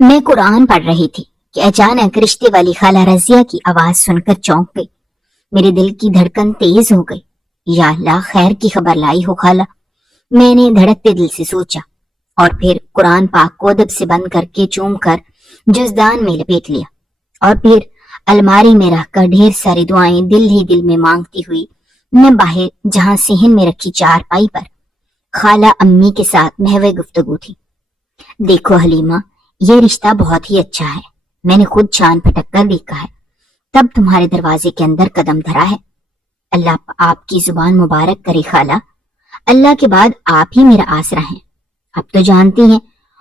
میں قرآن پڑھ رہی تھی کہ اچانک رشتے والی خالہ رضیہ کی آواز سن کر چونک گئی۔ میرے دل کی دھڑکن تیز ہو گئی۔ یا اللہ، خیر کی خبر لائی ہو خالہ، میں نے دھڑکتے دل سے سوچا، اور پھر قرآن پاک کو ادب سے بند کر کے چوم کر جزدان میں لپیٹ لیا، اور پھر الماری میں رکھ کر ڈھیر ساری دعائیں دل ہی دل میں مانگتی ہوئی میں باہر جہاں صحن میں رکھی چارپائی پر خالہ امی کے ساتھ محو گفتگو تھی۔ دیکھو حلیمہ، یہ رشتہ بہت ہی اچھا ہے، میں نے خود چھان پھٹک کر دیکھا ہے، تب تمہارے دروازے کے اندر قدم دھرا ہے۔ اللہ آپ کی زبان مبارک کرے خالہ، اللہ کے بعد آپ ہی میرا آسرا ہیں۔ اب تو جانتی ہیں،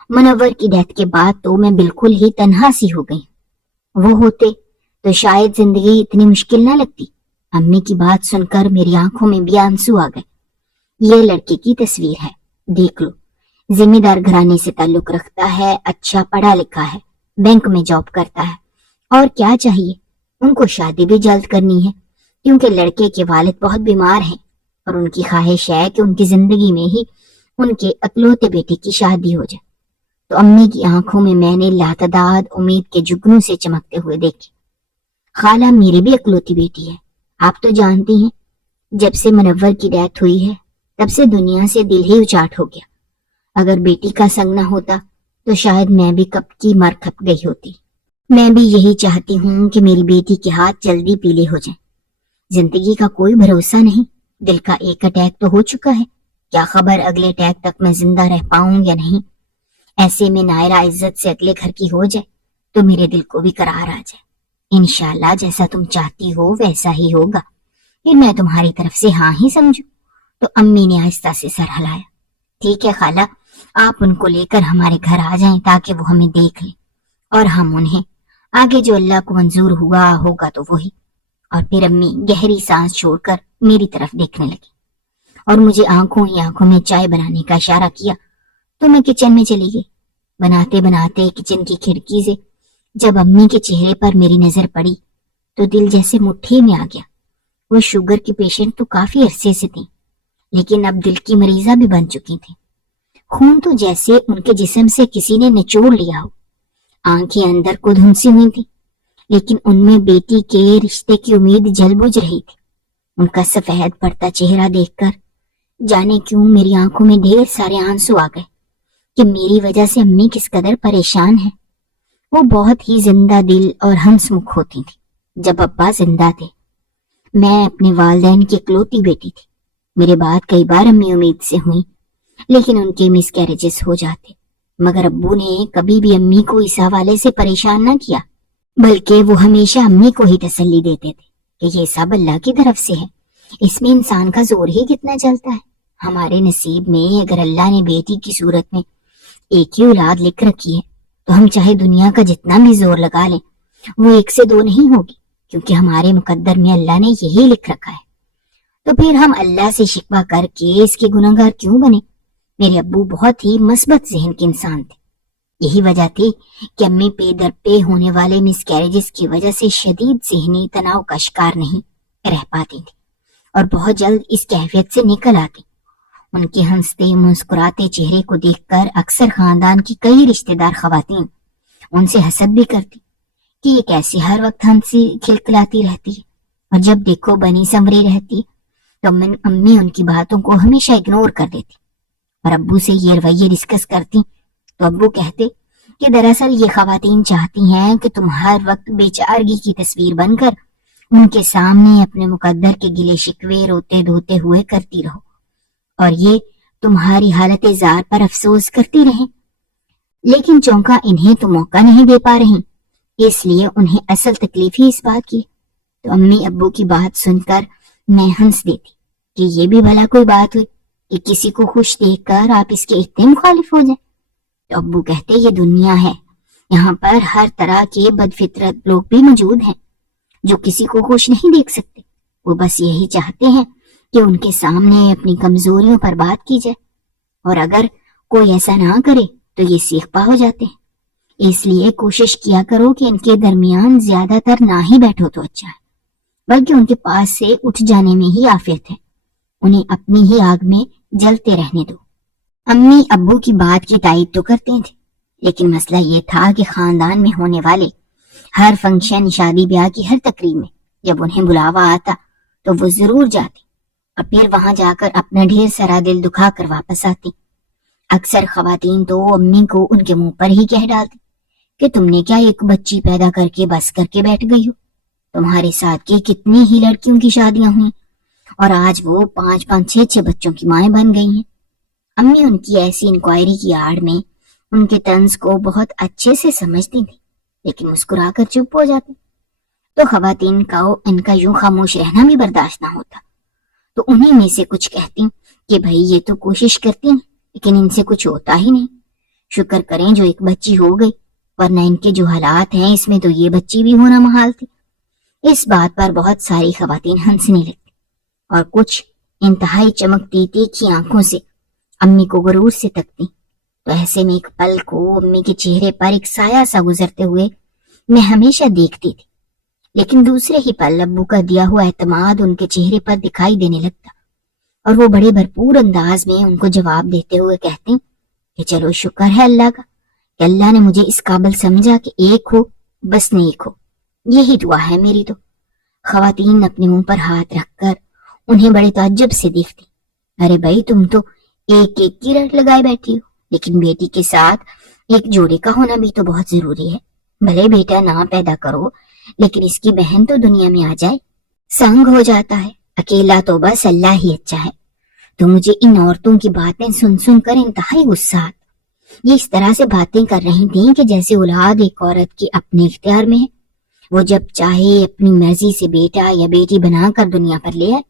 منور کی ڈیتھ کے بعد تو میں بالکل ہی تنہا سی ہو گئی، وہ ہوتے تو شاید زندگی اتنی مشکل نہ لگتی۔ امی کی بات سن کر میری آنکھوں میں بھی آنسو آ گئے۔ یہ لڑکے کی تصویر ہے، دیکھ لو، ذمہ دار گھرانے سے تعلق رکھتا ہے، اچھا پڑھا لکھا ہے، بینک میں جاب کرتا ہے، اور کیا چاہیے؟ ان کو شادی بھی جلد کرنی ہے کیونکہ لڑکے کے والد بہت بیمار ہیں، اور ان کی خواہش ہے کہ ان کی زندگی میں ہی ان کے اکلوتے بیٹے کی شادی ہو جائے۔ تو امی کی آنکھوں میں نے لاتعداد امید کے جگنوں سے چمکتے ہوئے دیکھی۔ خالہ، میری بھی اکلوتی بیٹی ہے، آپ تو جانتی ہیں، جب سے منور کی ڈیتھ ہوئی ہے تب سے دنیا سے دل ہی اچاٹ ہو گیا۔ اگر بیٹی کا سنگ نہ ہوتا تو شاید میں بھی کب کی مر کھپ گئی ہوتی۔ میں بھی یہی چاہتی ہوں کہ میری بیٹی کے ہاتھ جلدی پیلے ہو جائیں۔ زندگی کا کوئی بھروسہ نہیں، دل کا ایک اٹیک تو ہو چکا ہے، کیا خبر اگلے اٹیک تک میں زندہ رہ پاؤں یا نہیں۔ ایسے میں نائرہ عزت سے اگلے گھر کی ہو جائے تو میرے دل کو بھی قرار آ جائے۔ انشاءاللہ جیسا تم چاہتی ہو ویسا ہی ہوگا، پھر میں تمہاری طرف سے ہاں ہی سمجھوں۔ تو امی نے آہستہ سے سر ہلایا۔ ٹھیک ہے خالہ، آپ ان کو لے کر ہمارے گھر آ جائیں تاکہ وہ ہمیں دیکھ لیں، اور ہم انہیں۔ آگے جو اللہ کو منظور ہوا ہوگا تو وہی۔ اور پھر امی گہری سانس چھوڑ کر میری طرف دیکھنے لگی، اور مجھے آنکھوں ہی آنکھوں میں چائے بنانے کا اشارہ کیا تو میں کچن میں چلی گئی۔ بناتے بناتے کچن کی کھڑکی سے جب امی کے چہرے پر میری نظر پڑی تو دل جیسے مٹھی میں آ گیا۔ وہ شوگر کی پیشنٹ تو کافی عرصے سے تھیں، لیکن اب دل کی مریضہ بھی بن چکی تھیں۔ خون تو جیسے ان کے جسم سے کسی نے نچوڑ لیا ہو۔ آنکھیں اندر کو دھنسی ہوئی تھی، لیکن ان میں بیٹی کے رشتے کی امید جل بجھ رہی تھی۔ ان کا سفید پڑتا چہرہ دیکھ کر جانے کیوں میری آنکھوں میں ڈھیر سارے آنسو آ گئے کہ میری وجہ سے امی کس قدر پریشان ہیں۔ وہ بہت ہی زندہ دل اور ہنسمکھ ہوتی تھی جب ابا زندہ تھے۔ میں اپنے والدین کی اکلوتی بیٹی تھی۔ میرے بعد کئی بار امی امید سے ہوئیں، لیکن ان کے مس کیریجز ہو جاتے، مگر ابو نے کبھی بھی امی کو اس حوالے سے پریشان نہ کیا، بلکہ وہ ہمیشہ امی کو ہی تسلی دیتے تھے کہ یہ سب اللہ کی طرف سے ہے، اس میں انسان کا زور ہی کتنا چلتا ہے۔ ہمارے نصیب میں اگر اللہ نے بیٹی کی صورت میں ایک ہی اولاد لکھ رکھی ہے تو ہم چاہے دنیا کا جتنا بھی زور لگا لیں وہ 1 سے 2 نہیں ہوگی، کیونکہ ہمارے مقدر میں اللہ نے یہی لکھ رکھا ہے۔ تو پھر ہم اللہ سے شکوہ کر کے اس کے گنہگار کیوں بنے؟ میرے ابو بہت ہی مثبت ذہن کے انسان تھے۔ یہی وجہ تھی کہ امی پے در پے ہونے والے مس کیریجز کی وجہ سے شدید ذہنی تناؤ کا شکار نہیں رہ پاتی تھی، اور بہت جلد اس کیفیت سے نکل آتی۔ ان کے ہنستے مسکراتے چہرے کو دیکھ کر اکثر خاندان کی کئی رشتہ دار خواتین ان سے حسد بھی کرتی کہ یہ کیسے ہر وقت ہنسی کھلکھلاتی رہتی ہے، اور جب دیکھو بنی سنوری رہتی تو امی ان کی باتوں کو ہمیشہ اگنور کر دیتی، اور ابو سے یہ رویے ڈسکس کرتی تو ابو کہتے کہ دراصل یہ خواتین چاہتی ہیں کہ تم ہر وقت بیچارگی کی تصویر بن کر ان کے سامنے اپنے مقدر کے گلے شکوے روتے دھوتے ہوئے کرتی رہو، اور یہ تمہاری حالت زار پر افسوس کرتی رہیں، لیکن چونکا انہیں تو موقع نہیں دے پا رہی، اس لیے انہیں اصل تکلیف ہی اس بات کی۔ تو امی ابو کی بات سن کر میں ہنس دیتی کہ یہ بھی بھلا کوئی بات ہوئی کہ کسی کو خوش دیکھ کر آپ اس کے اتنے مخالف ہو جائیں۔ تو ابو کہتے یہ دنیا ہے، یہاں پر ہر طرح کے بدفطرت لوگ بھی موجود ہیں جو کسی کو خوش نہیں دیکھ سکتے، وہ بس یہی چاہتے ہیں کہ ان کے سامنے اپنی کمزوریوں پر بات کی جائے، اور اگر کوئی ایسا نہ کرے تو یہ سیخ پا ہو جاتے ہیں۔ اس لیے کوشش کیا کرو کہ ان کے درمیان زیادہ تر نہ ہی بیٹھو تو اچھا ہے، بلکہ ان کے پاس سے اٹھ جانے میں ہی عافیت ہے، انہیں اپنی ہی آگ میں جلتے رہنے دو۔ امی ابو کی بات کی تائید تو کرتے تھے، لیکن مسئلہ یہ تھا کہ خاندان میں ہونے والے ہر فنکشن، شادی بیاہ کی ہر تقریب میں جب انہیں بلاوا آتا تو وہ ضرور جاتے اور پھر وہاں جا کر اپنا ڈھیر سارا دل دکھا کر واپس آتی۔ اکثر خواتین تو امی کو ان کے منہ پر ہی کہہ ڈالتی کہ تم نے کیا ایک بچی پیدا کر کے بس کر کے بیٹھ گئی ہو، تمہارے ساتھ کی کتنی ہی لڑکیوں کی شادیاں ہوئیں اور آج وہ 5 6 بچوں کی مائیں بن گئی ہیں۔ امی ان کی ایسی انکوائری کی آڑ میں ان کے طنز کو بہت اچھے سے سمجھتی تھی، لیکن مسکرا کر چپ ہو جاتی۔ تو خواتین کا ان کا یوں خاموش رہنا بھی برداشت نہ ہوتا، تو انہی میں سے کچھ کہتی کہ بھئی یہ تو کوشش کرتی ہیں لیکن ان سے کچھ ہوتا ہی نہیں، شکر کریں جو ایک بچی ہو گئی، ورنہ ان کے جو حالات ہیں اس میں تو یہ بچی بھی ہونا محال تھی۔ اس بات پر بہت ساری خواتین ہنسنے لگتی اور کچھ انتہائی چمکتی تیکھی آنکھوں سے امی کو غرور سے تکتی۔ تو ایسے میں ایک پل کو امی کے چہرے پر ایک سایہ سا گزرتے ہوئے میں ہمیشہ دیکھتی تھی، لیکن دوسرے ہی پل ابو کا دیا ہوا اعتماد ان کے چہرے پر دکھائی دینے لگتا اور وہ بڑے بھرپور انداز میں ان کو جواب دیتے ہوئے کہتے کہ چلو شکر ہے اللہ کا کہ اللہ نے مجھے اس قابل سمجھا کہ ایک ہو بس نیک ہو، یہی دعا ہے میری۔ تو خواتین اپنے منہ پر ہاتھ رکھ کر انہیں بڑے تعجب سے دیکھتی، ارے بھائی تم تو ایک ایک کی رٹ لگائے بیٹھی ہو، لیکن بیٹی کے ساتھ ایک جوڑے کا ہونا بھی تو بہت ضروری ہے، بھلے بیٹا نہ پیدا کرو لیکن اس کی بہن تو دنیا میں آ جائے، سنگ ہو جاتا ہے، اکیلا تو بس اللہ ہی اچھا ہے۔ تو مجھے ان عورتوں کی باتیں سن سن کر انتہائی غصہ آتا۔ یہ اس طرح سے باتیں کر رہی تھیں کہ جیسے اولاد ایک عورت کی اپنے اختیار میں ہے، وہ جب چاہے اپنی مرضی سے بیٹا یا بیٹی بنا کر دنیا پر لے آئے۔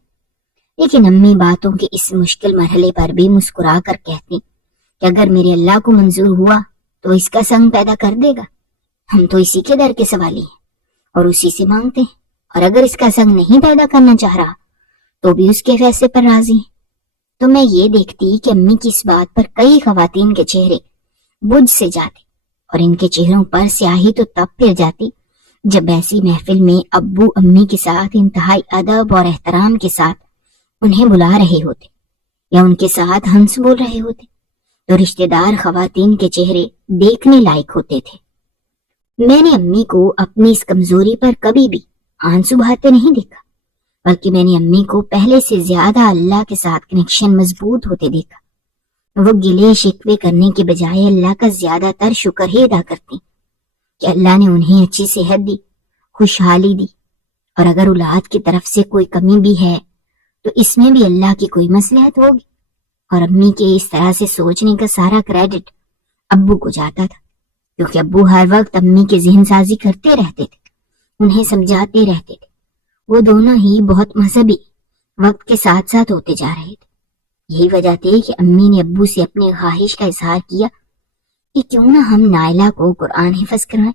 لیکن امی باتوں کے اس مشکل مرحلے پر بھی مسکرا کر کہتی کہ اگر میرے اللہ کو منظور ہوا تو اس کا سنگ پیدا کر دے گا، ہم تو اسی کے در کے سوالی ہیں اور اسی سے مانگتے ہیں، اور اگر اس کا سنگ نہیں پیدا کرنا چاہ رہا تو بھی اس کے فیصلے پر راضی ہیں۔ تو میں یہ دیکھتی کہ امی کی اس بات پر کئی خواتین کے چہرے بجھ سے جاتے اور ان کے چہروں پر سیاہی تو تب پھر جاتی جب ایسی محفل میں ابو امی کے ساتھ انتہائی ادب اور احترام کے ساتھ انہیں بلا رہے ہوتے یا ان کے ساتھ ہنس بول رہے ہوتے تو رشتہ دار خواتین کے چہرے دیکھنے لائق ہوتے تھے۔ میں نے امی کو اپنی اس کمزوری پر کبھی بھی آنسو بہاتے نہیں دیکھا، بلکہ میں نے امی کو پہلے سے زیادہ اللہ کے ساتھ کنیکشن مضبوط ہوتے دیکھا۔ وہ گلے شکوے کرنے کے بجائے اللہ کا زیادہ تر شکر ہی ادا کرتی کہ اللہ نے انہیں اچھی صحت دی، خوشحالی دی، اور اگر اولاد کی طرف سے کوئی کمی بھی ہے تو اس میں بھی اللہ کی کوئی مصلحت ہوگی۔ اور امی کے اس طرح سے سوچنے کا سارا کریڈٹ ابو کو جاتا تھا، کیونکہ ابو ہر وقت امی کے ذہن سازی کرتے رہتے تھے، انہیں سمجھاتے رہتے تھے۔ وہ دونوں ہی بہت مذہبی وقت کے ساتھ ساتھ ہوتے جا رہے تھے۔ یہی وجہ تھی کہ امی نے ابو سے اپنی خواہش کا اظہار کیا کہ کیوں نہ ہم نائلہ کو قرآن حفظ کروائیں،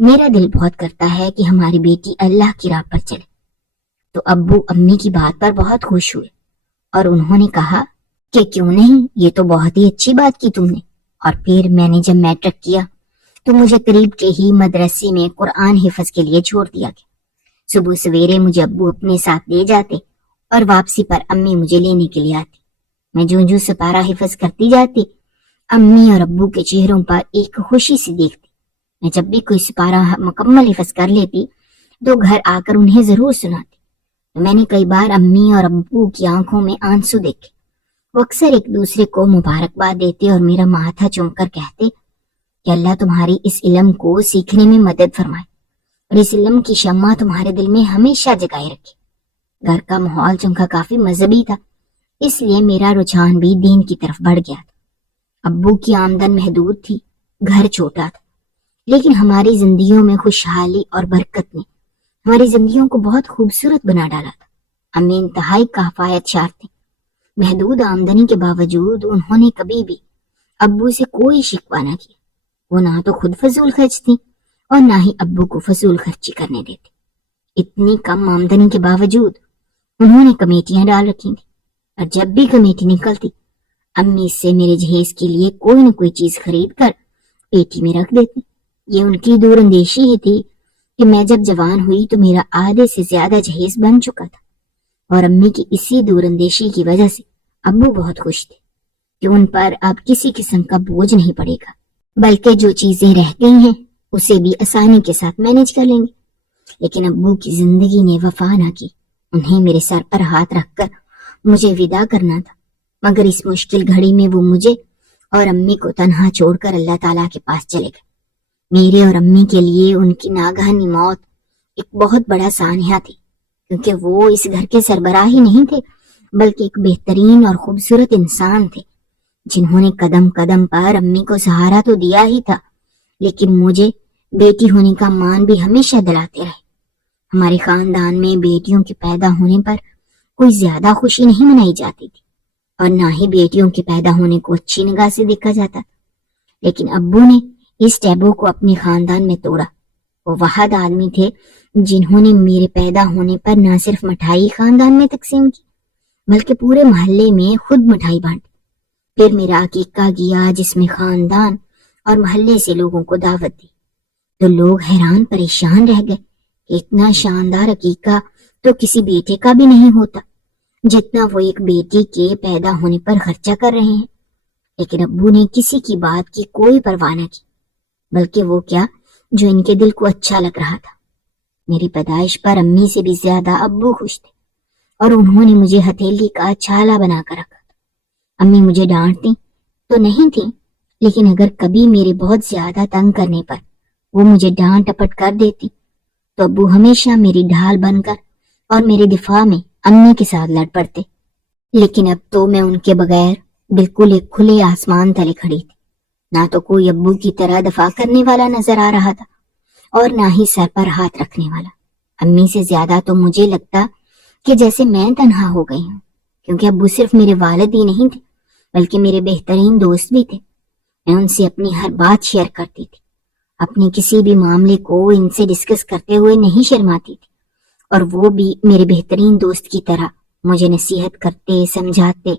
میرا دل بہت کرتا ہے کہ ہماری بیٹی اللہ کی راہ پر چلے۔ تو ابو امی کی بات پر بہت خوش ہوئے اور انہوں نے کہا کہ کیوں نہیں، یہ تو بہت ہی اچھی بات کی تم نے۔ اور پھر میں نے جب میٹرک کیا تو مجھے قریب کے ہی مدرسے میں قرآن حفظ کے لیے چھوڑ دیا گیا۔ صبح سویرے مجھے ابو اپنے ساتھ لے جاتے اور واپسی پر امی مجھے لینے کے لیے آتی۔ میں جو سپارہ حفظ کرتی جاتی امی اور ابو کے چہروں پر ایک خوشی سی دیکھتی۔ میں جب بھی کوئی سپارہ مکمل حفظ کر لیتی تو گھر آ کر انہیں ضرور سناتی۔ تو میں نے کئی بار امی اور ابو کی آنکھوں میں آنسو دیکھے، وہ اکثر ایک دوسرے کو مبارکباد دیتے اور میرا ماتھا چوم کر کہتے کہ اللہ تمہاری اس علم کو سیکھنے میں مدد فرمائے اور اس علم کی شمع تمہارے دل میں ہمیشہ جگائے رکھے۔ گھر کا ماحول چونکہ کافی مذہبی تھا، اس لیے میرا رجحان بھی دین کی طرف بڑھ گیا تھا۔ ابو کی آمدن محدود تھی، گھر چھوٹا تھا، لیکن ہماری زندگیوں میں خوشحالی اور برکت نے ہماری زندگیوں کو بہت خوبصورت بنا ڈالا تھا۔ امی انتہائی کفایت شار تھیں، محدود آمدنی کے باوجود انہوں نے کبھی بھی ابو سے کوئی شکوہ نہ کیا۔ وہ نہ تو خود فضول خرچ تھی اور نہ ہی ابو کو فضول خرچی کرنے دیتے۔ اتنی کم آمدنی کے باوجود انہوں نے کمیٹیاں ڈال رکھی تھیں، اور جب بھی کمیٹی نکلتی امی اس سے میرے جہیز کے لیے کوئی نہ کوئی چیز خرید کر پیٹی میں رکھ دیتی۔ یہ ان کی دور اندیشی ہی تھی کہ میں جب جوان ہوئی تو میرا آدھے سے زیادہ جہیز بن چکا تھا، اور امی کی اسی دور اندیشی کی وجہ سے ابو بہت خوش تھے کہ ان پر اب کسی قسم کا بوجھ نہیں پڑے گا۔ بلکہ جو چیزیں رہ گئی ہیں اسے بھی آسانی کے ساتھ مینج کر لیں گے۔ لیکن ابو کی زندگی نے وفا نہ کی، انہیں میرے سر پر ہاتھ رکھ کر مجھے ودا کرنا تھا، مگر اس مشکل گھڑی میں وہ مجھے اور امی کو تنہا چھوڑ کر اللہ تعالیٰ کے پاس چلے گئے۔ میرے اور امی کے لیے ان کی ناگہانی موت ایک بہت بڑا سانحہ تھی، کیونکہ وہ اس گھر کے سربراہ ہی نہیں تھے بلکہ ایک بہترین اور خوبصورت انسان تھے، جنہوں نے قدم قدم پر امی کو سہارا تو دیا ہی تھا، لیکن مجھے بیٹی ہونے کا مان بھی ہمیشہ دلاتے رہے۔ ہمارے خاندان میں بیٹیوں کے پیدا ہونے پر کوئی زیادہ خوشی نہیں منائی جاتی تھی، اور نہ ہی بیٹیوں کے پیدا ہونے کو اچھی نگاہ سے دیکھا جاتا تھا، لیکن ابو نے اس ٹیبو کو اپنے خاندان میں توڑا۔ وہ واحد آدمی تھے جنہوں نے میرے پیدا ہونے پر نہ صرف مٹھائی خاندان میں تقسیم کی بلکہ پورے محلے میں خود مٹھائی بانٹی۔ پھر میرا عقیقہ کیا جس میں خاندان اور محلے سے لوگوں کو دعوت دی، تو لوگ حیران پریشان رہ گئے کہ اتنا شاندار عقیقہ تو کسی بیٹے کا بھی نہیں ہوتا جتنا وہ ایک بیٹی کے پیدا ہونے پر خرچہ کر رہے ہیں۔ لیکن ابو نے کسی کی بات کی کوئی پرواہ نہ کی، بلکہ وہ کیا جو ان کے دل کو اچھا لگ رہا تھا۔ میری پیدائش پر امی سے بھی زیادہ ابو خوش تھے، اور انہوں نے مجھے ہتھیلی کا چھالا بنا کر رکھا تھا۔ امی مجھے ڈانٹتی تو نہیں تھی، لیکن اگر کبھی میرے بہت زیادہ تنگ کرنے پر وہ مجھے ڈانٹ ٹپٹ کر دیتی تو ابو ہمیشہ میری ڈھال بن کر اور میرے دفاع میں امی کے ساتھ لڑ پڑتے۔ لیکن اب تو میں ان کے بغیر بالکل ایک کھلے آسمان تلے کھڑی تھی، نہ تو کوئی ابو کی طرح دفاع کرنے والا نظر آ رہا تھا اور نہ ہی سر پر ہاتھ رکھنے والا۔ امی سے زیادہ تو مجھے لگتا کہ جیسے میں تنہا ہو گئی ہوں، کیونکہ ابو صرف میرے والد ہی نہیں تھے بلکہ میرے بہترین دوست بھی تھے۔ میں ان سے اپنی ہر بات شیئر کرتی تھی، اپنے کسی بھی معاملے کو ان سے ڈسکس کرتے ہوئے نہیں شرماتی تھی، اور وہ بھی میرے بہترین دوست کی طرح مجھے نصیحت کرتے سمجھاتے۔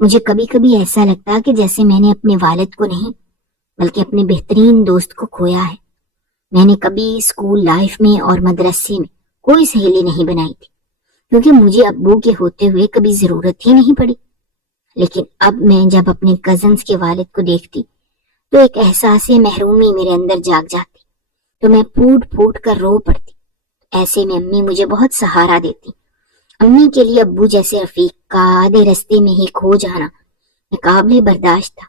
مجھے کبھی کبھی ایسا لگتا کہ جیسے میں نے اپنے والد کو نہیں بلکہ اپنے بہترین دوست کو کھویا ہے۔ میں نے کبھی اسکول لائف میں اور مدرسے میں کوئی سہیلی نہیں بنائی تھی، کیونکہ مجھے ابو کے ہوتے ہوئے کبھی ضرورت ہی نہیں پڑی۔ لیکن اب میں جب اپنے کزنز کے والد کو دیکھتی تو ایک احساس محرومی میرے اندر جاگ جاتی، تو میں پھوٹ پھوٹ کر رو پڑتی۔ ایسے میں امی مجھے بہت سہارا دیتی۔ امی کے لیے ابو جیسے رفیق کا آدھے رستے میں ہی کھو جانا قابل برداشت تھا،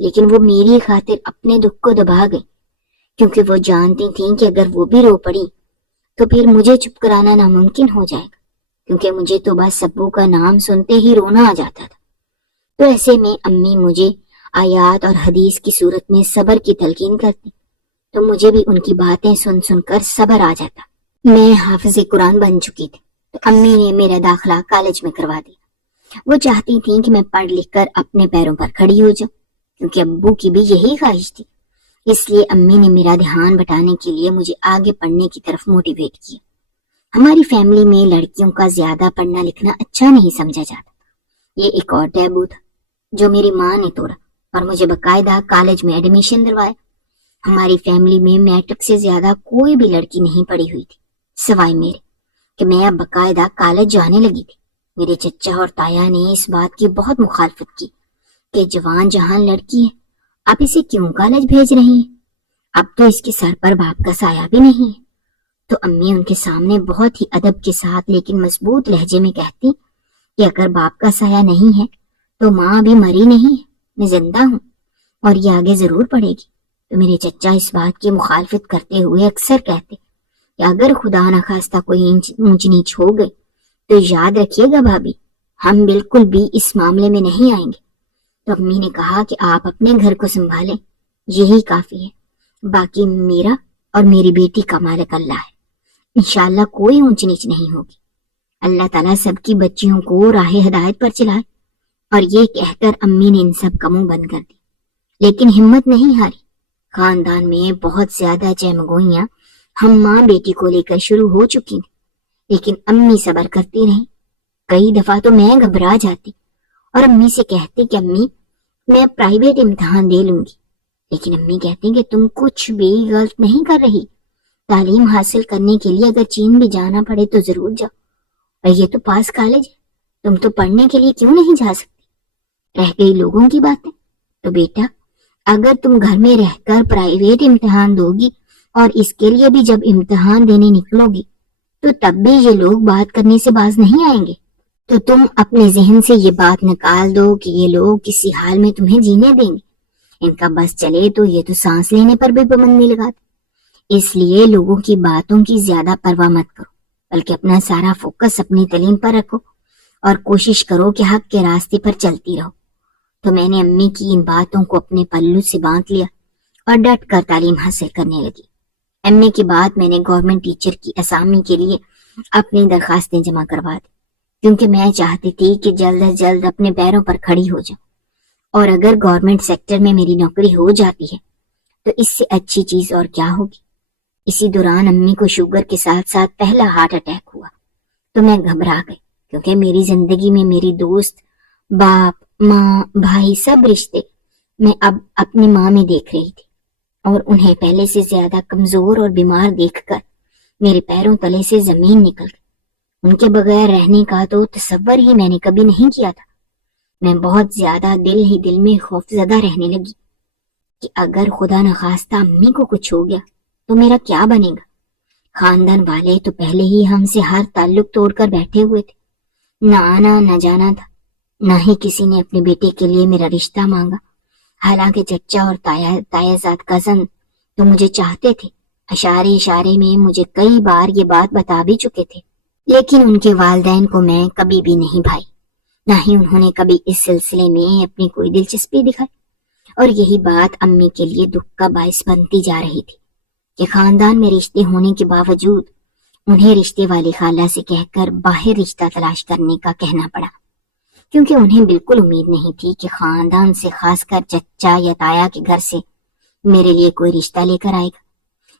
لیکن وہ میری خاطر اپنے دکھ کو دبا گئی، کیونکہ وہ جانتی تھیں کہ اگر وہ بھی رو پڑی تو پھر مجھے چپ کرانا ناممکن ہو جائے گا، کیونکہ مجھے تو بس ابو کا نام سنتے ہی رونا آ جاتا تھا۔ تو ایسے میں امی مجھے آیات اور حدیث کی صورت میں صبر کی تلقین کرتی، تو مجھے بھی ان کی باتیں سن سن کر صبر آ جاتا۔ میں حافظ قرآن بن چکی تھی، تو امی نے میرا داخلہ کالج میں کروا دیا۔ وہ چاہتی تھیں کہ میں پڑھ لکھ کر اپنے پیروں پر کھڑی ہو جاؤں، کیونکہ ابو کی بھی یہی خواہش تھی۔ اس لیے امی نے میرا دھیان بٹانے کے لیے مجھے آگے پڑھنے کی طرف موٹیویٹ کیا۔ ہماری فیملی میں لڑکیوں کا زیادہ پڑھنا لکھنا اچھا نہیں سمجھا جاتا۔ یہ ایک اور ٹیبو تھا جو میری ماں نے توڑا اور مجھے باقاعدہ کالج میں ایڈمیشن دلوایا۔ ہماری فیملی میں میٹرک سے زیادہ کوئی بھی لڑکی نہیں پڑھی ہوئی تھی، سوائے میرے کہ میں اب باقاعدہ کالج جانے لگی تھی۔ میرے چچا اور تایا نے اس بات کی بہت مخالفت کی کہ جوان جہان لڑکی ہے، آپ اسے کیوں کالج بھیج رہی ہیں؟ اب تو اس کے سر پر باپ کا سایہ بھی نہیں ہے۔ تو امی ان کے سامنے بہت ہی ادب کے ساتھ لیکن مضبوط لہجے میں کہتی کہ اگر باپ کا سایہ نہیں ہے تو ماں ابھی مری نہیں ہے، میں زندہ ہوں اور یہ آگے ضرور پڑے گی۔ تو میرے چچا اس بات کی مخالفت کرتے ہوئے اکثر کہتے کہ اگر خدا نخواستہ کوئی اونچ نیچ ہو گئی تو یاد رکھیے گا بھابھی، ہم بالکل بھی اس معاملے میں نہیں آئیں گے۔ تو امی نے کہا کہ آپ اپنے گھر کو سنبھالیں، یہی کافی ہے، باقی میرا اور میری بیٹی کا مالک اللہ ہے، انشاءاللہ کوئی اونچ نیچ نہیں ہوگی۔ اللہ تعالیٰ سب کی بچیوں کو راہ ہدایت پر چلائے۔ اور یہ کہہ کر امی نے ان سب کا منہ بند کر دی، لیکن ہمت نہیں ہاری۔ خاندان میں بہت زیادہ چہمگوئیاں ہم ماں بیٹی کو لے کر شروع ہو چکی تھیں، لیکن امی صبر کرتی رہیں۔ کئی دفعہ تو میں گھبرا جاتی اور امی سے کہتی کہ امی میں پرائیویٹ امتحان دے لوں گی، لیکن امی کہتی کہ تم کچھ بھی غلط نہیں کر رہی، تعلیم حاصل کرنے کے لیے اگر چین بھی جانا پڑے تو ضرور جاؤ، اور یہ تو پاس کالج ہے، تم تو پڑھنے کے لیے کیوں نہیں جا سکتی؟ رہ گئی لوگوں کی باتیں، تو بیٹا اگر تم گھر میں رہ کر پرائیویٹ امتحان دو گی اور اس کے لیے بھی جب امتحان دینے نکلو گی تو تب بھی یہ لوگ بات کرنے سے باز نہیں آئیں گے. تو تم اپنے ذہن سے یہ بات نکال دو کہ یہ لوگ کسی حال میں تمہیں جینے دیں گے. ان کا بس چلے تو یہ تو سانس لینے پر بھی پابندی لگاتے. اس لیے لوگوں کی باتوں کی زیادہ پرواہ مت کرو، بلکہ اپنا سارا فوکس اپنی تعلیم پر رکھو اور کوشش کرو کہ حق کے راستے پر چلتی رہو. تو میں نے امی کی ان باتوں کو اپنے پلو سے باندھ لیا اور ڈٹ کر تعلیم حاصل کرنے لگی. امی کی بات میں نے گورنمنٹ ٹیچر کی اسامی کے لیے اپنی درخواستیں جمع کروا دی، کیونکہ میں چاہتی تھی کہ جلد از جلد اپنے پیروں پر کھڑی ہو جاؤں، اور اگر گورنمنٹ سیکٹر میں میری نوکری ہو جاتی ہے تو اس سے اچھی چیز اور کیا ہوگی. اسی دوران امی کو شوگر کے ساتھ ساتھ پہلا ہارٹ اٹیک ہوا تو میں گھبرا گئی، کیونکہ میری زندگی میں میری دوست، باپ، ماں، بھائی، سب رشتے میں اب اپنی ماں میں دیکھ رہی تھی، اور انہیں پہلے سے زیادہ کمزور اور بیمار دیکھ کر میرے پیروں تلے سے زمین نکل گئی. ان کے بغیر رہنے کا تو تصور ہی میں نے کبھی نہیں کیا تھا. میں بہت زیادہ دل ہی دل میں خوفزدہ رہنے لگی کہ اگر خدا نخواستہ امی کو کچھ ہو گیا تو میرا کیا بنے گا. خاندان والے تو پہلے ہی ہم سے ہر تعلق توڑ کر بیٹھے ہوئے تھے. نہ آنا نہ جانا تھا، نہ ہی کسی نے اپنے بیٹے کے لیے میرا رشتہ مانگا. حالانکہ چچا اور تایا زاد کزن تو مجھے چاہتے تھے، اشارے اشارے میں مجھے کئی بار یہ بات بتا بھی چکے تھے، لیکن ان کے والدین کو میں کبھی بھی نہیں بھائی، نہ ہی انہوں نے کبھی اس سلسلے میں اپنی کوئی دلچسپی دکھائی. اور یہی بات امی کے لیے دکھ کا باعث بنتی جا رہی تھی کہ خاندان میں رشتے ہونے کے باوجود انہیں رشتے والی خالہ سے کہہ کر باہر رشتہ تلاش کرنے کا کہنا پڑا، کیونکہ انہیں بالکل امید نہیں تھی کہ خاندان سے، خاص کر چچا یا تایا کے گھر سے میرے لیے کوئی رشتہ لے کر آئے گا.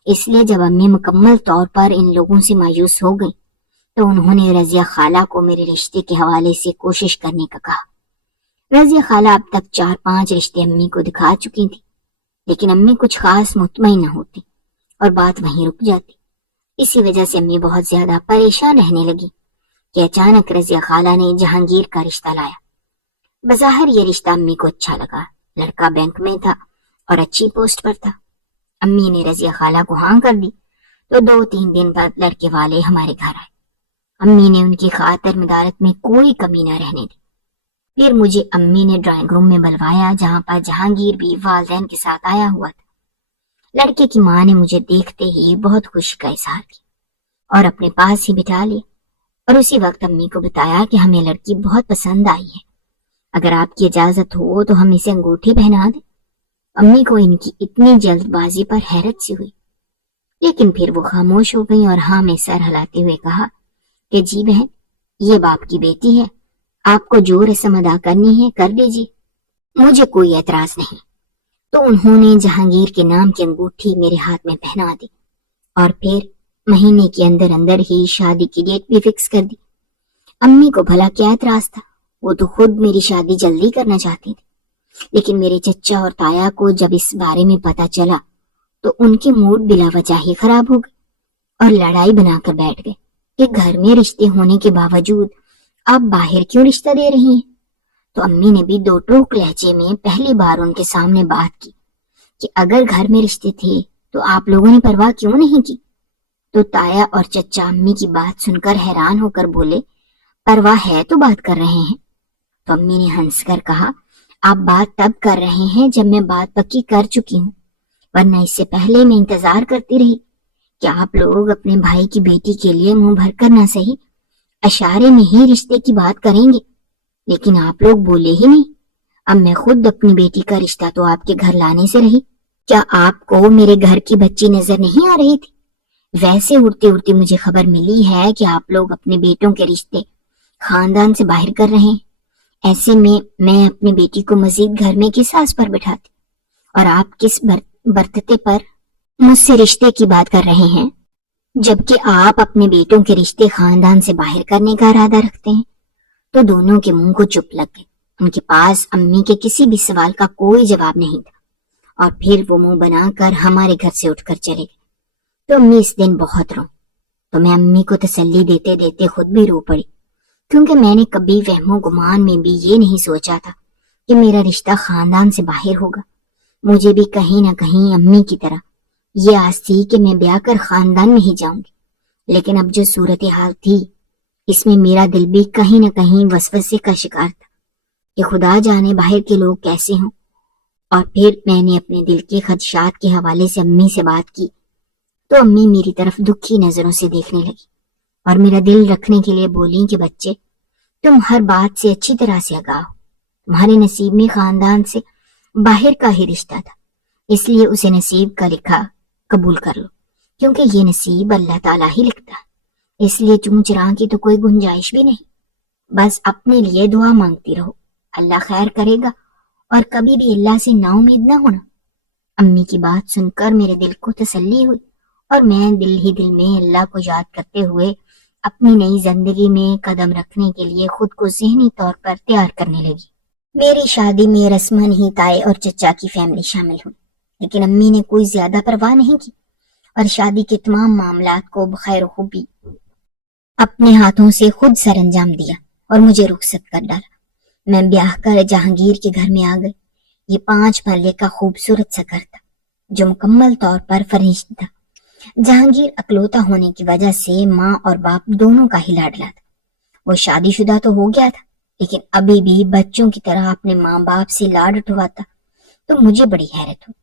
اس لیے جب امی مکمل طور پر ان لوگوں سے مایوس ہو گئی تو انہوں نے رضیہ خالہ کو میرے رشتے کے حوالے سے کوشش کرنے کا کہا. رضیہ خالہ اب تک 4-5 رشتے امی کو دکھا چکی تھی، لیکن امی کچھ خاص مطمئن نہ ہوتی اور بات وہیں رک جاتی. اسی وجہ سے امی بہت زیادہ پریشان رہنے لگی کہ اچانک رضیہ خالہ نے جہانگیر کا رشتہ لایا. بظاہر یہ رشتہ امی کو اچھا لگا، لڑکا بینک میں تھا اور اچھی پوسٹ پر تھا. امی نے رضیہ خالہ کو ہاں کر دی تو 2-3 دن بعد لڑکے والے ہمارے گھر آئے. امی نے ان کی خاطر مدارت میں کوئی کمی نہ رہنے دی. پھر مجھے امی نے ڈرائنگ روم میں بلوایا، جہاں پر جہانگیر بھی والدین کے ساتھ آیا ہوا تھا. لڑکے کی ماں نے مجھے دیکھتے ہی بہت خوشی کا اظہار کیا اور اپنے پاس ہی بٹھا لیا، اور اسی وقت امی کو بتایا کہ ہمیں لڑکی بہت پسند آئی ہے، اگر آپ کی اجازت ہو تو ہم اسے انگوٹھی پہنا دیں. امی کو ان کی اتنی جلد بازی پر حیرت سی ہوئی، لیکن پھر وہ خاموش ہو گئی اور ہاں میں سر ہلاتے ہوئے کہا کہ جی بہن، یہ باپ کی بیٹی ہے، آپ کو جو رسم ادا کرنی ہے کر دیجیے، مجھے کوئی اعتراض نہیں. تو انہوں نے جہانگیر کے نام کی انگوٹھی میرے ہاتھ میں پہنا دی اور پھر مہینے کے اندر اندر ہی شادی کی ڈیٹ بھی فکس کر دی. امی کو بھلا کیا اعتراض تھا، وہ تو خود میری شادی جلدی کرنا چاہتی تھی. لیکن میرے چچا اور تایا کو جب اس بارے میں پتا چلا تو ان کے موڈ بلا وجہ ہی خراب ہو گئے اور لڑائی بنا کر بیٹھ گئے کہ گھر میں رشتے ہونے کے باوجود آپ باہر کیوں رشتہ دے رہی ہیں. تو امی نے بھی 2 ٹوک لہجے میں پہلی بار ان کے سامنے بات کی کہ اگر گھر میں رشتے تھے تو آپ لوگوں نے پرواہ کیوں نہیں کی. تو تایا اور چچا امی کی بات سن کر حیران ہو کر بولے، پرواہ ہے تو بات کر رہے ہیں. تو امی نے ہنس کر کہا، آپ بات تب کر رہے ہیں جب میں بات پکی کر چکی ہوں، ورنہ اس سے پہلے میں انتظار کرتی رہی کہ آپ لوگ اپنے بھائی کی بیٹی کے لیے منہ بھر کر نہ صحیح اشارے میں ہی رشتے کی بات کریں گے، لیکن آپ لوگ بولے ہی نہیں. اب میں خود اپنی بیٹی کا رشتہ تو آپ کے گھر لانے سے رہی. کیا آپ کو میرے گھر کی بچی نظر نہیں آ رہی تھی؟ ویسے اڑتے اڑتے مجھے خبر ملی ہے کہ آپ لوگ اپنے بیٹوں کے رشتے خاندان سے باہر کر رہے ہیں. ایسے میں اپنی بیٹی کو مزید گھر میں کس آس پر بٹھاتی، اور آپ کس برتتے پر مجھ سے رشتے کی بات کر رہے ہیں، جبکہ آپ اپنے بیٹوں کے رشتے خاندان سے باہر کرنے کا ارادہ رکھتے ہیں. تو دونوں کے منہ کو چپ لگ گئے. ان کے پاس امی کے کسی بھی سوال کا کوئی جواب نہیں تھا، اور پھر وہ منہ بنا کر ہمارے گھر سے اٹھ کر چلے گئے. تو امی اس دن بہت رو، تو میں امی کو تسلی دیتے دیتے خود بھی رو پڑی، کیونکہ میں نے کبھی وہم و گمان میں بھی یہ نہیں سوچا تھا کہ میرا رشتہ خاندان سے باہر ہوگا. مجھے بھی کہیں نہ کہیں امی کی طرح یہ آس تھی کہ میں بیاہ کر خاندان میں ہی جاؤں گی، لیکن اب جو صورتحال تھی اس میں میرا دل بھی کہیں نہ کہیں وسوسے کا شکار تھا کہ خدا جانے باہر کے لوگ کیسے ہوں۔ اور پھر میں نے اپنے دل کے خدشات کے حوالے سے امی سے بات کی تو امی میری طرف دکھی نظروں سے دیکھنے لگی اور میرا دل رکھنے کے لیے بولیں کہ بچے، تم ہر بات سے اچھی طرح سے آگاہ ہو، تمہارے نصیب میں خاندان سے باہر کا ہی رشتہ تھا، اس لیے اسے نصیب کا لکھا قبول کر لو، کیونکہ یہ نصیب اللہ تعالیٰ ہی لکھتا ہے، اس لیے چون چراغ کی تو کوئی گنجائش بھی نہیں۔ بس اپنے لیے دعا مانگتی رہو، اللہ خیر کرے گا، اور کبھی بھی اللہ سے نا امید نہ ہونا۔ امی کی بات سن کر میرے دل کو تسلی ہوئی اور میں دل ہی دل میں اللہ کو یاد کرتے ہوئے اپنی نئی زندگی میں قدم رکھنے کے لیے خود کو ذہنی طور پر تیار کرنے لگی۔ میری شادی میں رسماً ہی تائے اور چچا کی فیملی شامل ہوئی، لیکن امی نے کوئی زیادہ پرواہ نہیں کی اور شادی کے تمام معاملات کو بخیر و خوبی اپنے ہاتھوں سے خود سر انجام دیا اور مجھے رخصت کر ڈالا۔ میں بیاہ کر جہانگیر کے گھر میں آ گئی۔ یہ 5 مرلے کا خوبصورت سا گھر تھا جو مکمل طور پر فرنشڈ تھا۔ جہانگیر اکلوتا ہونے کی وجہ سے ماں اور باپ دونوں کا ہی لاڈلا تھا۔ وہ شادی شدہ تو ہو گیا تھا، لیکن ابھی بھی بچوں کی طرح اپنے ماں باپ سے لاڈ اٹھواتا تو مجھے بڑی حیرت ہوتی۔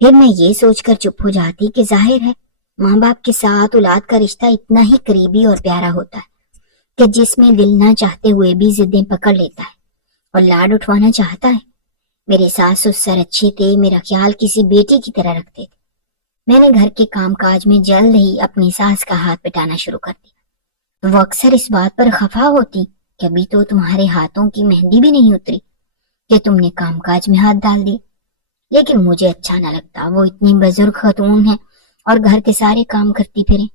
پھر میں یہ سوچ کر چپ ہو جاتی کہ ظاہر ہے ماں باپ کے ساتھ اولاد کا رشتہ اتنا ہی قریبی اور پیارا ہوتا ہے کہ جس میں دل نہ چاہتے ہوئے بھی ضدیں پکڑ لیتا ہے اور لاڈ اٹھوانا چاہتا ہے۔ میرے ساس سسر اچھے تھے، میرا خیال کسی بیٹی کی طرح رکھتے تھے۔ میں نے گھر کے کام کاج میں جلد ہی اپنی ساس کا ہاتھ پٹانا شروع کر دیا۔ وہ اکثر اس بات پر خفا ہوتی کہ ابھی تو تمہارے ہاتھوں کی مہندی بھی نہیں اتری کہ تم نے کام کاج میں ہاتھ ڈال دی، لیکن مجھے اچھا نہ لگتا۔ وہ اتنی بزرگ خاتون ہیں اور گھر کے سارے کام کرتی پھریں،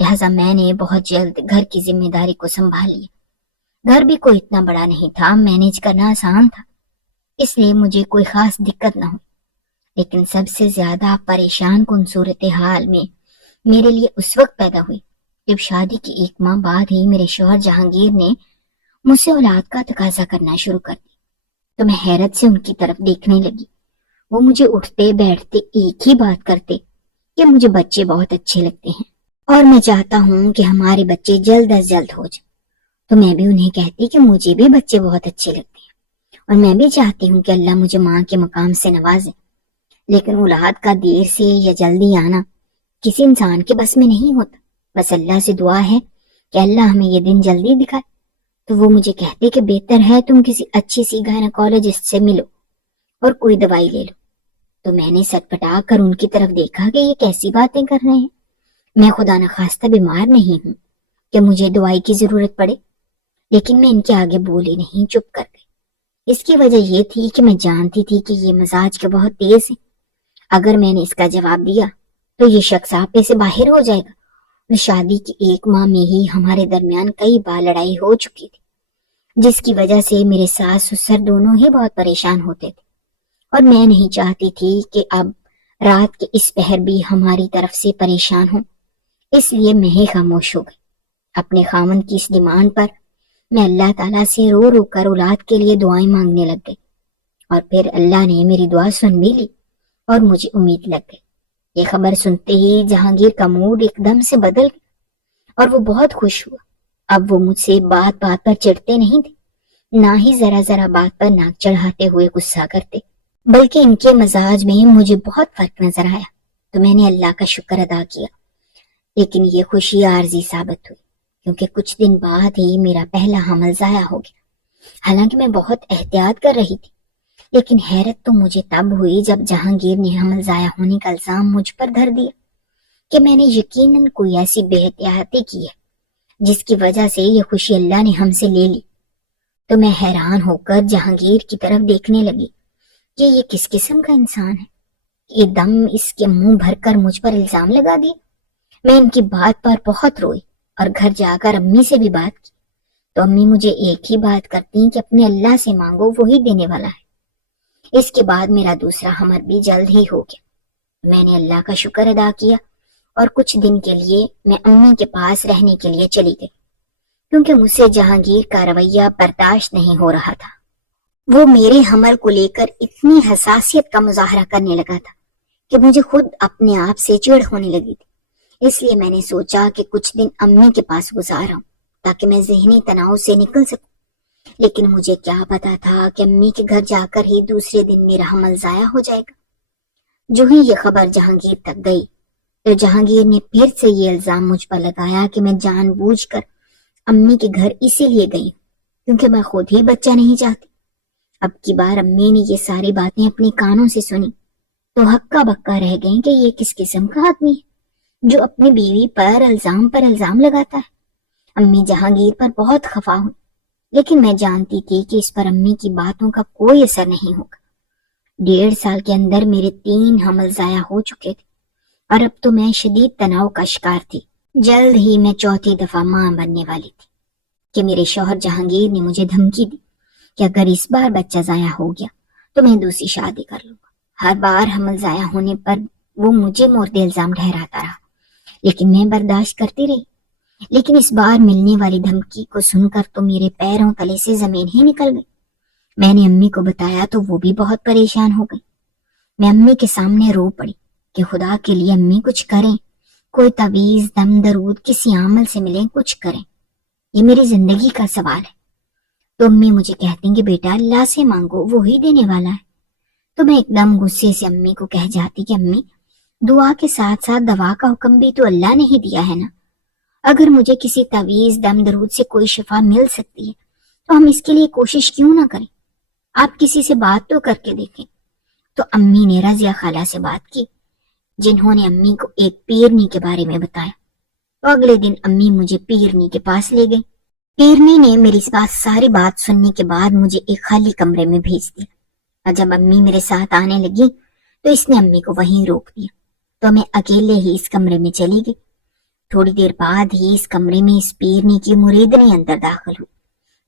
لہذا میں نے بہت جلد گھر کی ذمہ داری کو سنبھال لیا۔ گھر بھی کوئی اتنا بڑا نہیں تھا، مینیج کرنا آسان تھا، اس لیے مجھے کوئی خاص دقت نہ ہوئی۔ لیکن سب سے زیادہ پریشان کن صورتحال میں میرے لیے اس وقت پیدا ہوئی جب شادی کی 1 ماہ بعد ہی میرے شوہر جہانگیر نے مجھ سے اولاد کا تقاضا کرنا شروع کر دی تو میں حیرت سے ان کی طرف دیکھنے لگی۔ وہ مجھے اٹھتے بیٹھتے ایک ہی بات کرتے کہ مجھے بچے بہت اچھے لگتے ہیں اور میں چاہتا ہوں کہ ہمارے بچے جلد از جلد ہو جائیں، تو میں بھی انہیں کہتی کہ مجھے بھی بچے بہت اچھے لگتے ہیں اور میں بھی چاہتی ہوں کہ اللہ مجھے ماں کے مقام سے نوازے، لیکن اولاد کا دیر سے یا جلدی آنا کسی انسان کے بس میں نہیں ہوتا۔ بس اللہ سے دعا ہے کہ اللہ ہمیں یہ دن جلدی دکھائے۔ تو وہ مجھے کہتے کہ بہتر ہے تم کسی اچھی سی گائنیکالوجسٹ سے ملو اور کوئی دوائی لے لو۔ تو میں نے سٹ پٹا کر ان کی طرف دیکھا کہ یہ کیسی باتیں کر رہے ہیں۔ میں خدا نخواستہ بیمار نہیں ہوں کہ مجھے دوائی کی ضرورت پڑے، لیکن میں ان کے آگے بولی نہیں، چپ کر گئی۔ اس کی وجہ یہ تھی کہ میں جانتی تھی کہ یہ مزاج کے بہت تیز ہے۔ اگر میں نے اس کا جواب دیا تو یہ شخص آپے سے باہر ہو جائے گا۔ شادی کی 1 ماہ میں ہی ہمارے درمیان کئی بار لڑائی ہو چکی تھی، جس کی وجہ سے میرے ساس سسر دونوں ہی بہت پریشان ہوتے تھے، اور میں نہیں چاہتی تھی کہ اب رات کے اس پہر بھی ہماری طرف سے پریشان ہوں، اس لیے میں ہی خاموش ہو گئی۔ اپنے خاوند کی اس ڈیمانڈ پر میں اللہ تعالیٰ سے رو رو کر اولاد کے لیے دعائیں مانگنے لگ گئی، اور پھر اللہ نے میری دعا سن بھی لی اور مجھے امید لگ گئی۔ یہ خبر سنتے ہی جہانگیر کا موڈ ایک دم سے بدل گیا اور وہ بہت خوش ہوا۔ اب وہ مجھ سے بات بات پر چڑھتے نہیں تھے، نہ ہی ذرا ذرا بات پر ناک چڑھاتے ہوئے غصہ کرتے، بلکہ ان کے مزاج میں مجھے بہت فرق نظر آیا۔ تو میں نے اللہ کا شکر ادا کیا، لیکن یہ خوشی عارضی ثابت ہوئی کیونکہ کچھ دن بعد ہی میرا پہلا حمل ضائع ہو گیا۔ حالانکہ میں بہت احتیاط کر رہی تھی، لیکن حیرت تو مجھے تب ہوئی جب جہانگیر نے حمل ضائع ہونے کا الزام مجھ پر دھر دیا کہ میں نے یقیناً کوئی ایسی بے احتیاطی کی ہے جس کی وجہ سے یہ خوشی اللہ نے ہم سے لے لی۔ تو میں حیران ہو کر جہانگیر کی طرف دیکھنے لگی کہ یہ کس قسم کا انسان ہے، ایک دم اس کے منہ بھر کر مجھ پر الزام لگا دیا۔ میں ان کی بات پر بہت روئی اور گھر جا کر امی سے بھی بات کی، تو امی مجھے ایک ہی بات کرتی کہ اپنے اللہ سے مانگو، وہی دینے والا ہے۔ اس کے بعد میرا دوسرا حمل بھی جلد ہی ہو گیا۔ میں نے اللہ کا شکر ادا کیا اور کچھ دن کے لیے میں امی کے پاس رہنے کے لیے چلی گئی کیونکہ مجھ سے جہانگیر کا رویہ برداشت نہیں ہو رہا تھا۔ وہ میرے حمل کو لے کر اتنی حساسیت کا مظاہرہ کرنے لگا تھا کہ مجھے خود اپنے آپ سے چڑ ہونے لگی تھی۔ اس لیے میں نے سوچا کہ کچھ دن امی کے پاس گزارا ہوں تاکہ میں ذہنی تناؤ سے نکل سکوں، لیکن مجھے کیا پتا تھا کہ امی کے گھر جا کر ہی دوسرے دن میرا حمل ضائع ہو جائے گا۔ جو ہی یہ خبر جہانگیر تک گئی تو جہانگیر نے پھر سے یہ الزام مجھ پر لگایا کہ میں جان بوجھ کر امی کے گھر اسی لیے گئی ہوں کیونکہ میں خود ہی بچہ نہیں چاہتی۔ اب کی بار امی نے یہ ساری باتیں اپنے کانوں سے سنی تو ہکا بکا رہ گئیں کہ یہ کس قسم کا آدمی ہے جو اپنی بیوی پر الزام لگاتا ہے۔ امی جہانگیر پر بہت خفا ہوئی، لیکن میں جانتی تھی کہ اس پر امی کی باتوں کا کوئی اثر نہیں ہوگا۔ 1.5 سال کے اندر میرے 3 حمل ضائع ہو چکے تھے اور اب تو میں شدید تناؤ کا شکار تھی۔ جلد ہی میں 4تھی دفعہ ماں بننے والی تھی کہ میرے شوہر جہانگیر نے مجھے دھمکی دی کہ اگر اس بار بچہ ضائع ہو گیا تو میں دوسری شادی کر لوں گا۔ ہر بار حمل ضائع ہونے پر وہ مجھے مورد الزام ٹھہراتا رہا، لیکن میں برداشت کرتی رہی۔ لیکن اس بار ملنے والی دھمکی کو سن کر تو میرے پیروں تلے سے زمین ہی نکل گئی۔ میں نے امی کو بتایا تو وہ بھی بہت پریشان ہو گئی۔ میں امی کے سامنے رو پڑی کہ خدا کے لیے امی کچھ کریں، کوئی تعویذ، دم درود، کسی عمل سے ملیں، کچھ کریں، یہ میری زندگی کا سوال ہے۔ تو امی مجھے کہتی کہ بیٹا اللہ سے مانگو، وہی دینے والا ہے۔ تو میں ایک دم غصے سے امی کو کہہ جاتی کہ امی، دعا کے ساتھ ساتھ دوا کا حکم بھی تو اللہ نے ہی دیا ہے نا۔ اگر مجھے کسی تعویذ، دم درود سے کوئی شفا مل سکتی ہے تو ہم اس کے لیے کوشش کیوں نہ کریں؟ آپ کسی سے بات تو کر کے دیکھیں۔ تو امی نے رضیہ خالہ سے بات کی، جنہوں نے امی کو ایک پیرنی کے بارے میں بتایا۔ تو اگلے دن امی مجھے پیرنی کے پاس لے گئی۔ پیرنی نے میری ساری بات سننے کے بعد مجھے ایک خالی کمرے میں بھیج دیا، اور جب امی میرے ساتھ آنے لگی تو اس نے امی کو وہیں روک دیا، تو میں اکیلے ہی اس کمرے میں چلی گئی۔ تھوڑی دیر بعد ہی اس کمرے میں اس پیرنی کی مریدنی اندر داخل ہوئی،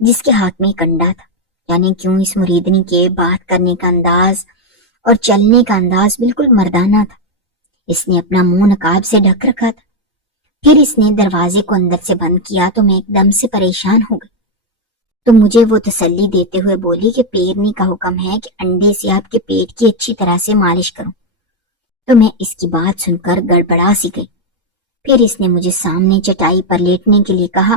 جس کے ہاتھ میں کنڈا تھا۔ یعنی کیوں اس مریدنی کے بات کرنے کا انداز اور چلنے کا انداز بالکل مردانہ تھا۔ اس نے اپنا منہ نقاب سے ڈھک رکھا تھا۔ پھر اس نے دروازے کو اندر سے بند کیا تو میں ایک دم سے پریشان ہو گئی۔ تو مجھے وہ تسلی دیتے ہوئے بولی کہ پیرنی کا حکم ہے کہ انڈے سے آپ کے پیٹ کی اچھی طرح سے مالش کروں۔ تو میں اس کی بات سن کر گڑبڑا سی گئی۔ پھر اس نے مجھے سامنے چٹائی پر لیٹنے کے لیے کہا،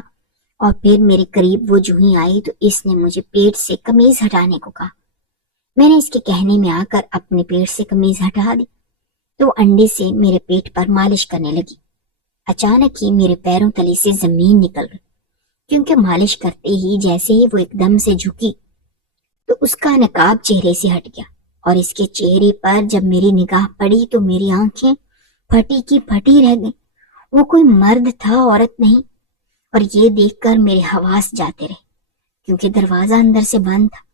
اور پھر میرے قریب وہ جو ہی آئی تو اس نے مجھے پیٹ سے قمیض ہٹانے کو کہا۔ میں نے اس کے کہنے میں آ کر اپنے پیٹ سے قمیض ہٹا دی تو انڈے سے میرے پیٹ پر مالش کرنے لگی۔ اچانک ہی میرے پیروں تلے سے زمین نکل گئی، کیونکہ مالش کرتے ہی جیسے ہی وہ ایک دم سے جھکی تو اس کا نقاب چہرے سے ہٹ گیا، اور اس کے چہرے پر جب میری نگاہ پڑی تو میری آنکھیں پھٹی کی پھٹی رہ گئیں۔ وہ کوئی مرد تھا، عورت نہیں، اور یہ دیکھ کر میرے حواس جاتے رہے کیونکہ دروازہ اندر سے بند تھا۔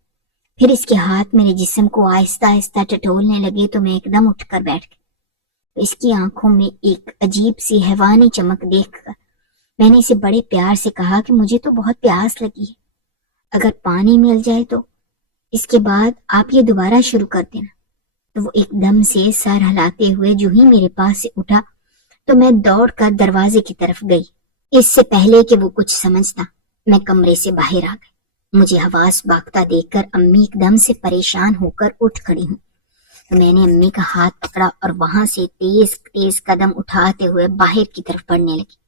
پھر اس کے ہاتھ میرے جسم کو آہستہ آہستہ ٹٹولنے لگے تو میں ایک دم اٹھ کر بیٹھ گئی۔ اس کی آنکھوں میں ایک عجیب سی حیوانی چمک دیکھ کر میں نے اسے بڑے پیار سے کہا کہ مجھے تو بہت پیاس لگی ہے، اگر پانی مل جائے تو اس کے بعد آپ یہ دوبارہ شروع کر دینا۔ تو وہ ایک دم سے سر ہلاتے ہوئے جو ہی میرے پاس سے اٹھا تو میں دوڑ کر دروازے کی طرف گئی۔ اس سے پہلے کہ وہ کچھ سمجھتا میں کمرے سے باہر آ گئی۔ مجھے حواس باختہ دیکھ کر امی ایک دم سے پریشان ہو کر اٹھ کھڑی ہوں۔ تو میں نے امی کا ہاتھ پکڑا اور وہاں سے تیز تیز قدم اٹھاتے ہوئے باہر کی طرف بڑھنے لگی۔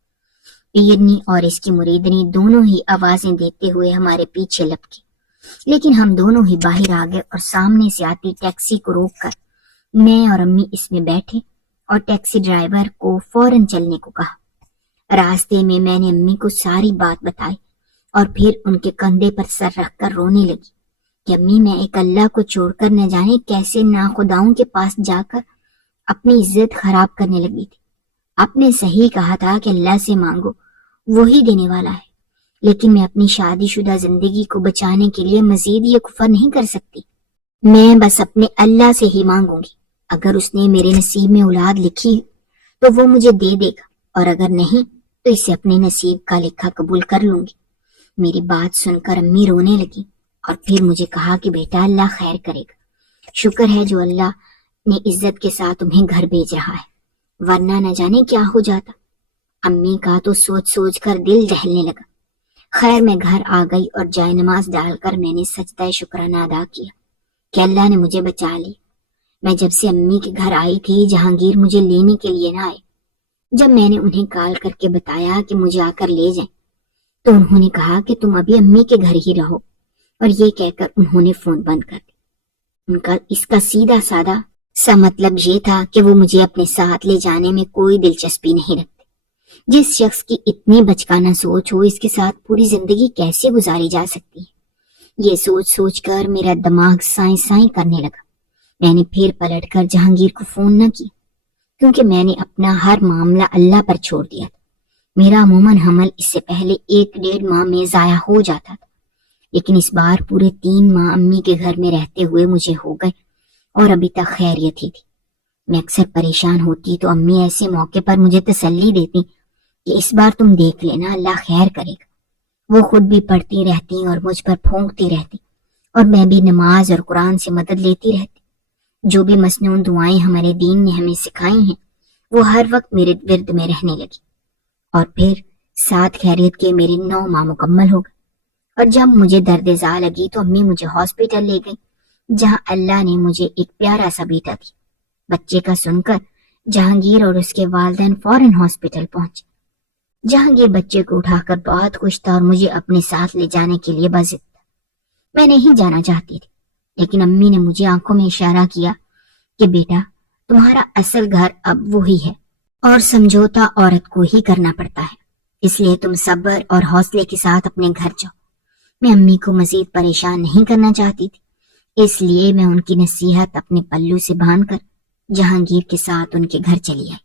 پیرنی اور اس کی مریدنی دونوں ہی آوازیں دیتے ہوئے ہمارے پیچھے لپکی، لیکن ہم دونوں ہی باہر آ گئے اور سامنے سے آتی ٹیکسی کو روک کر میں اور امی اس میں بیٹھے اور ٹیکسی ڈرائیور کو فوراً چلنے کو کہا۔ راستے میں میں نے امی کو ساری بات بتائی اور پھر ان کے کندھے پر سر رکھ کر رونے لگی کہ امی میں ایک اللہ کو چھوڑ کر نہ جانے کیسے ناخداؤں کے پاس جا کر اپنی عزت خراب کرنے لگی تھی۔ آپ نے صحیح کہا تھا کہ اللہ سے مانگو، وہی دینے والا ہے، لیکن میں اپنی شادی شدہ زندگی کو بچانے کے لیے مزید یہ کفر نہیں کر سکتی۔ میں بس اپنے اللہ سے ہی مانگوں گی، اگر اس نے میرے نصیب میں اولاد لکھی تو وہ مجھے دے دے گا، اور اگر نہیں تو اسے اپنے نصیب کا لکھا قبول کر لوں گی۔ میری بات سن کر امی رونے لگی اور پھر مجھے کہا کہ بیٹا اللہ خیر کرے گا، شکر ہے جو اللہ نے عزت کے ساتھ تمہیں گھر بھیج رہا ہے، ورنہ نہ جانے کیا ہو جاتا۔ امی کا تو سوچ سوچ کر دل دہلنے لگا۔ خیر میں گھر آ گئی اور جائے نماز ڈال کر میں نے سجدہ شکرانہ ادا کیا کہ اللہ نے مجھے بچا لی۔ میں جب سے امی کے گھر آئی تھی جہانگیر مجھے لینے کے لیے نہ آئے۔ جب میں نے انہیں کال کر کے بتایا کہ مجھے آ کر لے جائیں تو انہوں نے کہا کہ تم ابھی امی کے گھر ہی رہو، اور یہ کہہ کر انہوں نے فون بند کر دیا۔ ان کا اس کا سیدھا سادہ سا مطلب یہ تھا کہ وہ مجھے اپنے ساتھ لے جانے میں کوئی دلچسپی نہیں رکھتے۔ جس شخص کی اتنی بچکانہ سوچ ہو اس کے ساتھ پوری زندگی کیسے گزاری جا سکتی ہے؟ یہ سوچ سوچ کر میرا دماغ سائیں سائیں کرنے لگا۔ میں نے پھر پلٹ کر جہانگیر کو فون نہ کیا کیونکہ میں نے اپنا ہر معاملہ اللہ پر چھوڑ دیا تھا۔ میرا عموماً حمل اس سے پہلے 1-1.5 ماہ میں ضائع ہو جاتا تھا، لیکن اس بار پورے 3 ماہ امی کے گھر میں رہتے ہوئے مجھے ہو گئے اور ابھی تک خیریت ہی تھی۔ میں اکثر پریشان ہوتی تو امی ایسے موقع پر مجھے تسلی دیتی کہ اس بار تم دیکھ لینا، اللہ خیر کرے گا۔ وہ خود بھی پڑھتی رہتی اور مجھ پر پھونکتی رہتی، اور میں بھی نماز اور قرآن سے مدد لیتی رہتی۔ جو بھی مسنون دعائیں ہمارے دین نے ہمیں سکھائی ہیں وہ ہر وقت میرے ورد میں رہنے لگی، اور پھر 7 خیریت کے میرے 9 ماہ مکمل ہو گئے۔ اور جب مجھے درد زا لگی تو امی مجھے ہاسپٹل لے گئی، جہاں اللہ نے مجھے ایک پیارا سا بیٹا دیا۔ بچے کا سن کر جہانگیر اور اس کے والدین فوراً ہاسپٹل پہنچے۔ جہانگیر بچے کو اٹھا کر بہت خوش تھا اور مجھے اپنے ساتھ لے جانے کے لیے بضد تھا۔ میں نہیں جانا چاہتی تھی، لیکن امی نے مجھے آنکھوں میں اشارہ کیا کہ بیٹا تمہارا اصل گھر اب وہی ہے، اور سمجھوتا عورت کو ہی کرنا پڑتا ہے، اس لیے تم صبر اور حوصلے کے ساتھ اپنے گھر جاؤ۔ میں امی کو مزید پریشان نہیں کرنا چاہتی تھی، اس لیے میں ان کی نصیحت اپنے پلو سے باندھ کر جہانگیر کے ساتھ ان کے گھر چلی آئی۔